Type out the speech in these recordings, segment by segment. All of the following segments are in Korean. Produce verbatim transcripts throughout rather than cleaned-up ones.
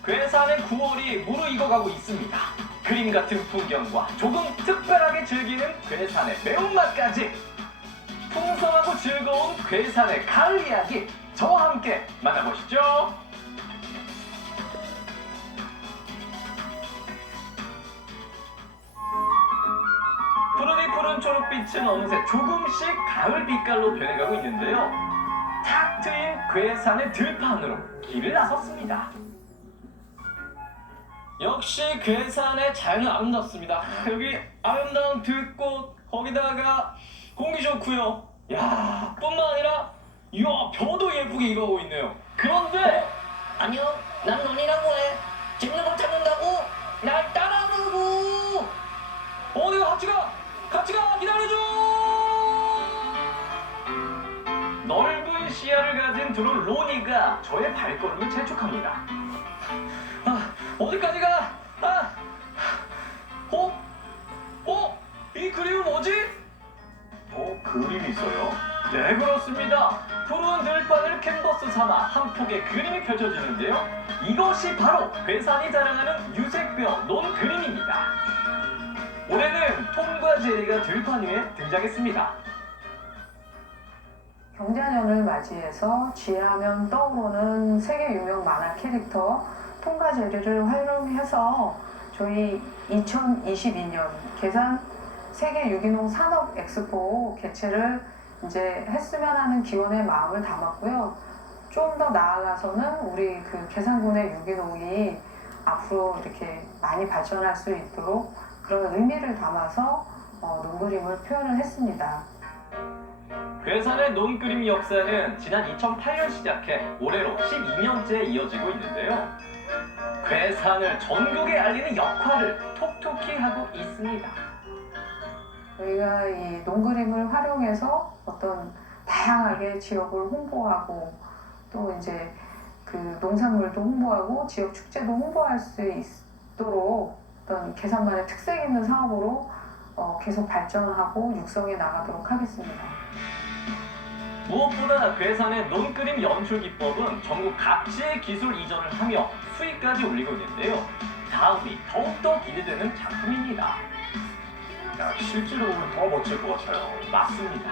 괴산의 구월이 무르익어가고 있습니다. 그림 같은 풍경과 조금 특별하게 즐기는 괴산의 매운맛까지 풍성하고 즐거운 괴산의 가을 이야기 저와 함께 만나보시죠. 푸르디 푸른 초록빛은 어느새 조금씩 가을 빛깔로 변해가고 있는데요. 탁 트인 괴산의 들판으로 길을 나섰습니다. 역시 괴산의 자연은 아름답습니다. 여기 아름다운 들꽃, 거기다가 공기 좋고요. 야, 뿐만 아니라 이야, 벼도 예쁘게 익어가고 있네요. 그런데 아니요, 난 논이라고 해. 짚는 걸 찾는다고 날 따라 부르고. 어, 내가 같이 가! 같이 가! 기다려줘! 넓은 시야를 가진 드론 로니가 저의 발걸음을 재촉합니다. 아, 어디까지 가? 아, 어? 어? 이 그림은 뭐지? 어? 그림이 있어요? 네, 그렇습니다. 푸른 들판을 캔버스 삼아 한 폭의 그림이 펼쳐지는데요. 이것이 바로 괴산이 자랑하는 유색뼈 논 그림입니다. 올해는 톰과 제리가 들판 위에 등장했습니다. 경자년을 맞이해서 쥐하면 떠오르는 세계 유명 만화 캐릭터 톰과 제리를 활용해서 저희 이천이십이 년 괴산 세계 유기농 산업 엑스포 개최를 이제 했으면 하는 기원의 마음을 담았고요. 좀 더 나아가서는 우리 그 괴산군의 유기농이 앞으로 이렇게 많이 발전할 수 있도록 그런 의미를 담아서 어, 논그림을 표현을 했습니다. 괴산의 논그림 역사는 지난 이천팔 년 시작해 올해로 십이 년째 이어지고 있는데요. 괴산을 전국에 알리는 역할을 톡톡히 하고 있습니다. 저희가 이 논그림을 활용해서 어떤 다양하게 지역을 홍보하고 또 이제 그 농산물도 홍보하고 지역 축제도 홍보할 수 있도록 어떤 괴산만의 특색 있는 사업으로 어, 계속 발전하고 육성해 나가도록 하겠습니다. 무엇보다 괴산의 논그림 연출 기법은 전국 각지에 기술 이전을 하며 수익까지 올리고 있는데요. 다음이 더욱더 기대되는 작품입니다. 야, 실제로 보면 더 멋질 것 같아요. 맞습니다.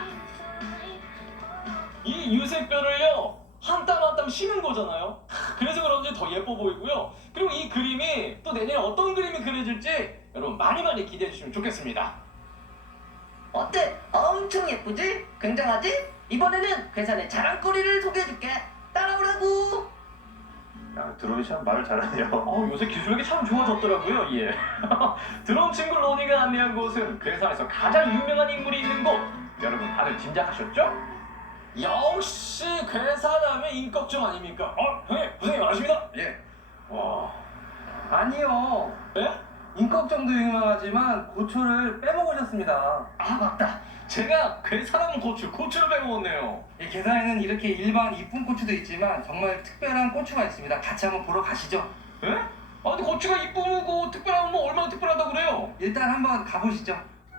이 유색뼈를요, 한 땀 한 땀 심은 거잖아요. 그래서 그런지 더 예뻐 보이고요. 그리고 이 그림이 또 내년에 어떤 그림이 그려질지 여러분 많이 많이 기대해 주시면 좋겠습니다. 어때? 엄청 예쁘지? 굉장하지? 이번에는 괴산의 자랑거리를 소개해줄게. 따라오라고. 야, 드론이 참 말을 잘하네요. 어, 요새 기술력이 참 좋아졌더라고요. 예. 드론 친구 로니가 안내한 곳은 괴산에서 가장 유명한 인물이 있는 곳. 여러분 다들 짐작하셨죠? 역시 괴산하면 인격증 아닙니까? 어, 형님 고생이 많으십니다. 예. 와. 아니요. 예? 인걱정도 유명하지만 고초를 빼먹으셨습니다. 아 맞다. 제가 괴산하면 고추, 고추를 빼먹었네요. 이 계산에는 이렇게 일반 이쁜 고추도 있지만 정말 특별한 고추가 있습니다. 같이 한번 보러 가시죠. 예? 아 근데 고추가 이쁘고 특별하면 뭐 얼마나 특별하다고 그래요? 일단 한번 가보시죠.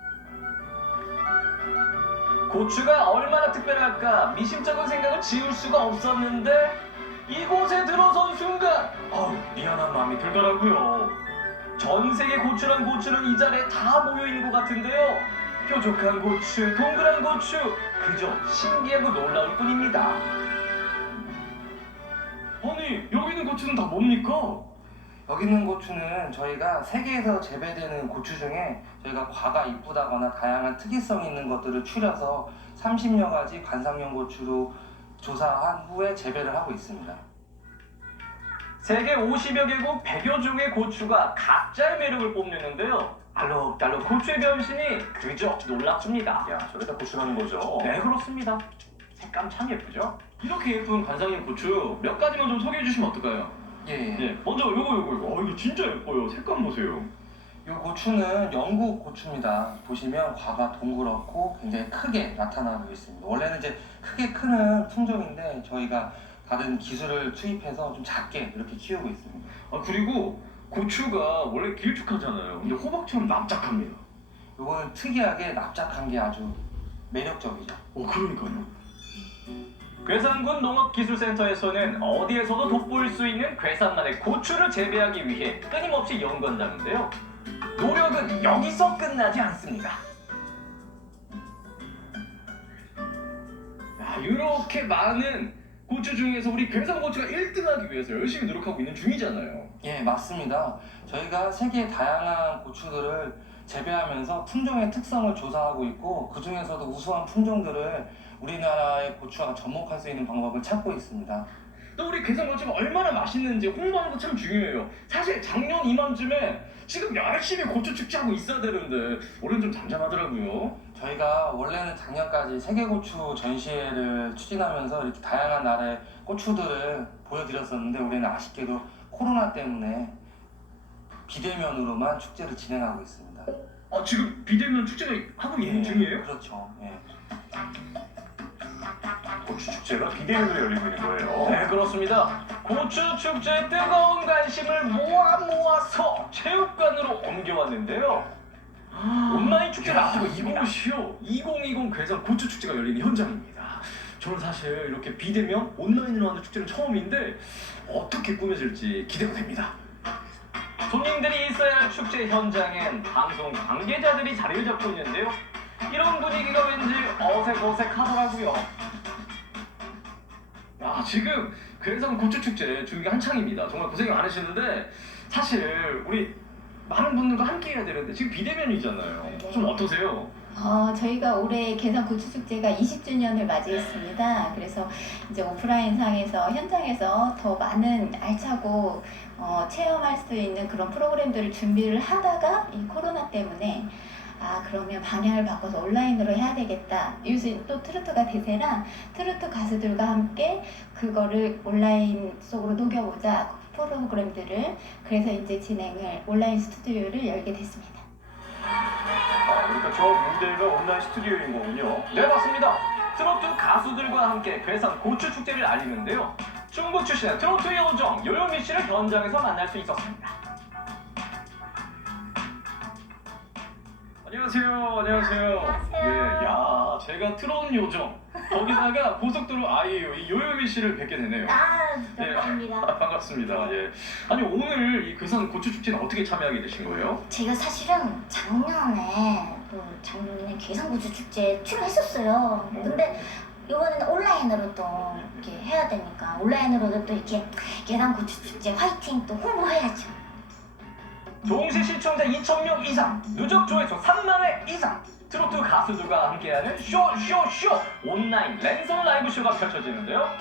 고추가 얼마나 특별할까 미심쩍은 생각을 지울 수가 없었는데 이곳에 들어선 순간 아유 미안한 마음이 들더라고요. 전 세계 고추란 고추는 이 자리에 다 모여 있는 것 같은데요. 뾰족한 고추, 동그란 고추, 그저 신기하고 놀라울 뿐입니다. 아니 여기 있는 고추는 다 뭡니까? 여기 있는 고추는 저희가 세계에서 재배되는 고추 중에 저희가 과가 이쁘다거나 다양한 특이성 있는 것들을 추려서 삼십여 가지 관상용 고추로 조사한 후에 재배를 하고 있습니다. 세계 오십여 개국 백여 종의 고추가 각자의 매력을 뽐내는데요. 알록달록 고추의 변신이 그저 놀랍습니다. 야, 저기다 고추라는 거죠? 네, 그렇습니다. 색감 참 예쁘죠? 이렇게 예쁜 관상용 고추 몇 가지만 좀 소개해 주시면 어떨까요? 예, 예. 네, 먼저 요거 요거 요거. 어, 이거 진짜 예뻐요. 색감 보세요. 이 고추는 영국 고추입니다. 보시면 과가 동그랗고 굉장히 크게 나타나고 있습니다. 원래는 이제 크게 크는 품종인데 저희가 다른 기술을 투입해서 좀 작게 이렇게 키우고 있습니다. 아, 그리고 고추가 원래 길쭉하잖아요. 근데 호박처럼 납작합니다. 이거는 특이하게 납작한 게 아주 매력적이죠. 어, 그러니까요. 괴산군 농업기술센터에서는 어디에서도 돋보일 수 있는 괴산만의 고추를 재배하기 위해 끊임없이 연구한다는데요. 노력은 여기서 끝나지 않습니다. 야, 이렇게 많은 고추 중에서 우리 괴산고추가 일 등 하기 위해서 열심히 노력하고 있는 중이잖아요. 예, 맞습니다. 저희가 세계의 다양한 고추들을 재배하면서 품종의 특성을 조사하고 있고 그 중에서도 우수한 품종들을 우리나라의 고추가 접목할 수 있는 방법을 찾고 있습니다. 또 우리 괴산고추가 얼마나 맛있는지 홍보하는 거 참 중요해요. 사실 작년 이맘쯤에 지금 열심히 고추 축제하고 있어야 되는데 올해는 좀 잠잠하더라고요. 저희가 원래는 작년까지 세계고추 전시회를 추진하면서 이렇게 다양한 나라의 고추들을 보여드렸었는데 올해는 아쉽게도 코로나 때문에 비대면으로만 축제를 진행하고 있습니다. 아 지금 비대면 축제가 하고 있는 중이에요? 그렇죠. 예. 고추 축제가 비대면으로 열리고 있는 거예요. 네 그렇습니다. 고추 축제의 뜨거운 관심을 모아 모아서 체육관으로 옮겨왔는데요. 온라인 축제를 앞두고 이곳이요 이천이십 괴산 고추 축제가 열리는 현장입니다. 저는 사실 이렇게 비대면 온라인으로 하는 축제는 처음인데 어떻게 꾸며질지 기대가 됩니다. 손님들이 있어야 할 축제 현장엔 방송 관계자들이 자리를 잡고 있는데요. 이런 분위기가 왠지 어색어색하더라고요. 아 지금 괴산 고추 축제 준비가 한창입니다. 정말 고생이 많으시는데 사실 우리 많은 분들과 함께 해야 되는데 지금 비대면이잖아요. 좀 어떠세요? 어, 저희가 올해 괴산 고추축제가 이십 주년을 맞이했습니다. 그래서 이제 오프라인 상에서 현장에서 더 많은 알차고 어, 체험할 수 있는 그런 프로그램들을 준비를 하다가 이 코로나 때문에 아 그러면 방향을 바꿔서 온라인으로 해야 되겠다. 요즘 또 트로트가 대세라 트로트 가수들과 함께 그거를 온라인 속으로 녹여보자 프로그램들을 그래서 이제 진행을 온라인 스튜디오를 열게 됐습니다. 아, 그러니까 저 무대가 온라인 스튜디오인 거군요. 네 맞습니다. 트로트 가수들과 함께 괴산 고추 축제를 알리는데요. 중국 출신의 트로트 요정 요요미 씨를 현장에서 만날 수 있었습니다. 안녕하세요. 안녕하세요. 예, 야, 제가 트롯 요정 거기다가 고속도로 아이유 이 요요미 씨를 뵙게 되네요. 아, 예. 반갑습니다. 반갑습니다. 예. 아니 오늘 이 괴산 고추 축제는 어떻게 참여하게 되신 거예요? 제가 사실은 작년에 또 작년에 괴산고추 축제에 출연했었어요. 근데 이번에는 온라인으로 또 이렇게 해야 되니까 온라인으로도 또 이렇게 괴산고추 축제 화이팅 또 홍보해야죠. 동시 시청자 이천 명 이상, 누적 조회수 삼만 회 이상, 트로트 가수들과 함께하는 쇼쇼쇼 온라인 랜선 라이브 쇼가 펼쳐지는데요.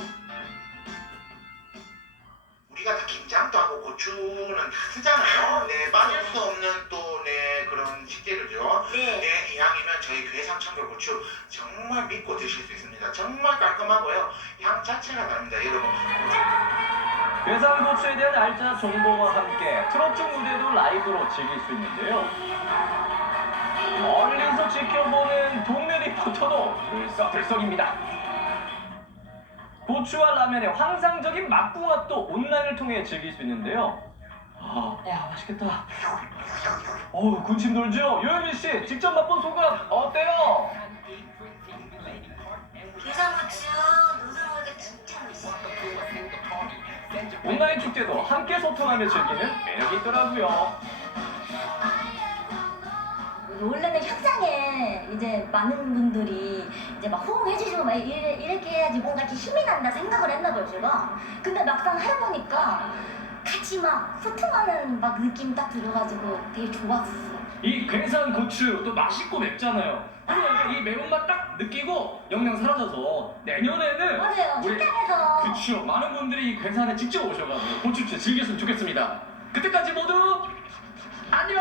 우리가 다 김장도 하고 고추는 다 쓰잖아요. 네, 빠질 수 없는 또 네 그런 식재료죠. 네. 네, 이왕이면 저희 괴산 청결 고추 정말 믿고 드실 수 있습니다. 정말 깔끔하고요. 향 자체가 다릅니다, 여러분. 괴산 고추에 대한 알짜 정보와 함께 트로트 무대도 라이브로 즐길 수 있는데요. 멀리서 지켜보는 동네 리포터도 들썩들썩입니다. 고추와 라면의 환상적인 맛궁합도 온라인을 통해 즐길 수 있는데요. 아, 야, 맛있겠다. 어우, 군침 돌죠? 요현미 씨, 직접 맛본 소감 어때요? 괴산고추 노릇노릇 진짜 맛있어요. 온라인 축제도 함께 소통하며 즐기는 매력이 있더라고요. 원래는 현장에 이제 많은 분들이 이제 막 호응해주시고 막 이래, 이렇게 해야지 뭔가 이렇게 힘이 난다 생각을 했나 봐요, 제가. 근데 막상 해보니까 같이 막 소통하는 막 느낌 딱 들어가지고 되게 좋았어요. 이 괴산 고추 또 맛있고 맵잖아요. 그러니까 이 매운맛 딱 느끼고 영양 사라져서 내년에는 맞아요, 우리 현장에서. 그쵸 많은 분들이 이 괴산에 직접 오셔가지고 고추 축제 즐겼으면 좋겠습니다. 그때까지 모두 안녕.